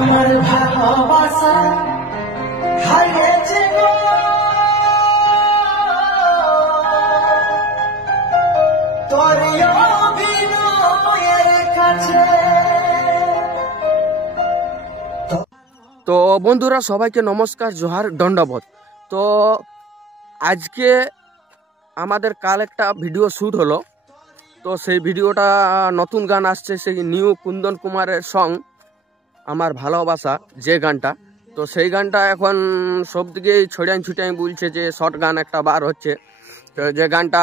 আমার ভালোবাসা হারিয়েছে গো তোর অভিনয়ের কাছে। তো বন্ধুরা সবাইকে নমস্কার, জোহার, দণ্ডবোধ। তো আজকে আমাদের কাল একটা ভিডিও শ্যুট হলো, তো সেই ভিডিওটা নতুন গান আসছে, সেই নিউ কুন্দন কুমারের সং আমার ভালোবাসা যে গানটা। তো সেই গানটা এখন সব দিকেই ছড়িয়াই বলছে যে শর্ট গান একটা বার হচ্ছে। তো যে গানটা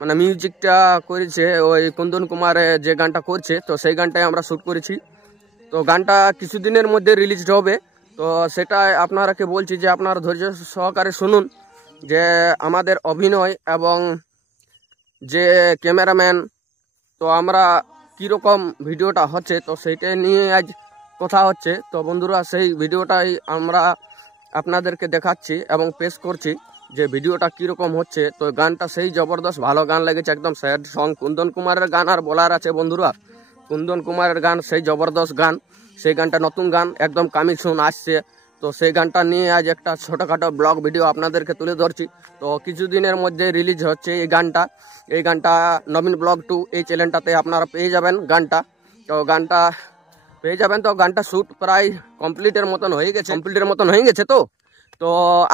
মানে মিউজিকটা করেছে ওই কুন্দন কুমারে যে গানটা করছে, তো সেই গানটাই আমরা শ্যুট করেছি। তো গানটা কিছুদিনের মধ্যে রিলিজ হবে। তো সেটাই আপনারাকে বলছি যে আপনারা ধৈর্য সহকারে শুনুন যে আমাদের অভিনয় এবং যে ক্যামেরাম্যান, তো আমরা কীরকম ভিডিওটা হচ্ছে, তো সেইটাই নিয়ে আজ কথা হচ্ছে। তো বন্ধুরা সেই ভিডিওটাই আমরা আপনাদেরকে দেখাচ্ছি এবং পেশ করছি যে ভিডিওটা কীরকম হচ্ছে। তো গানটা সেই জবরদস্ত ভালো গান লেগেছে, একদম স্যাড সং। কুন্দন কুমারের গান আর বলার আছে বন্ধুরা, কুন্দন কুমারের গান সেই জবরদস্ত গান। সেই গানটা নতুন গান, একদম কামিং সুন আসছে। তো সেই গানটা নিয়ে আজ একটা ছোটোখাটো ব্লগ ভিডিও আপনাদেরকে তুলে ধরছি। তো কিছুদিনের মধ্যে রিলিজ হচ্ছে এই গানটা নবীন ব্লগ 2 এই চ্যানেলটাতে আপনারা পেয়ে যাবেন গানটা। তো গানটা পেয়ে যাবেন। তো গানটা শ্যুট প্রায় কমপ্লিটের মতন হয়ে গেছে। তো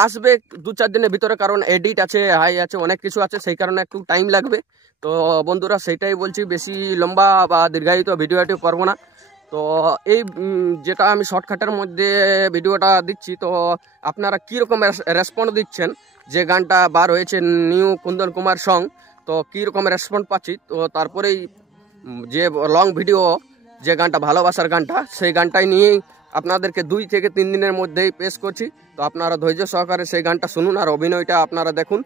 আসবে 2-4 দিনের ভিতরে, কারণ এডিট আছে, হাই আছে, অনেক কিছু আছে, সেই কারণে একটু টাইম লাগবে। তো বন্ধুরা সেইটাই বলছি, বেশি লম্বা বা দীর্ঘায়িত ভিডিওটি করবো না। তো এই যেটা আমি শর্টকাটের মধ্যে ভিডিওটা দিচ্ছি, তো আপনারা কীরকম রেসপন্স দিচ্ছেন যে গানটা বার হয়েছে নিউ কুন্দন কুমার সং, তো কীরকম রেসপন্স পাচ্ছি। তো তারপরেই যে লং ভিডিও যে গানটা ভালোবাসার গানটা, সেই গানটাই নিয়েই আপনাদেরকে 2 থেকে 3 দিনের মধ্যেই পেশ করছি। তো আপনারা ধৈর্য সহকারে সেই গানটা শুনুন আর অভিনয়টা আপনারা দেখুন।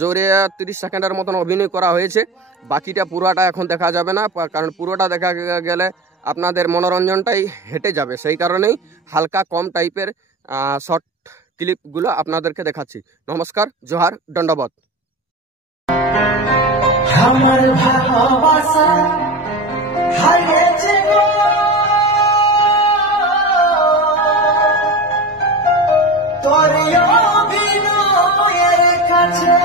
জোরে 30 সেকেন্ডের মতন অভিনয় করা হয়েছে, বাকিটা পুরোটা এখন দেখা যাবে না, কারণ পুরোটা দেখা গেলে আপনাদের মনোরঞ্জনটাই হেঁটে যাবে। সেই কারণেই হালকা কম টাইপের শর্ট ক্লিপগুলো আপনাদেরকে দেখাচ্ছি। নমস্কার, জোহার, দণ্ডবোধ। আমার ভালোবাসা হারিয়েছে গো তোর অভিনয়ের কাছে।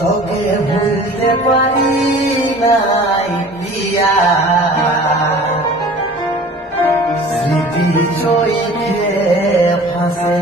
তোকে ভুলতে পারি নাই পিয়া, স্মৃতি চোখে ফাঁসে।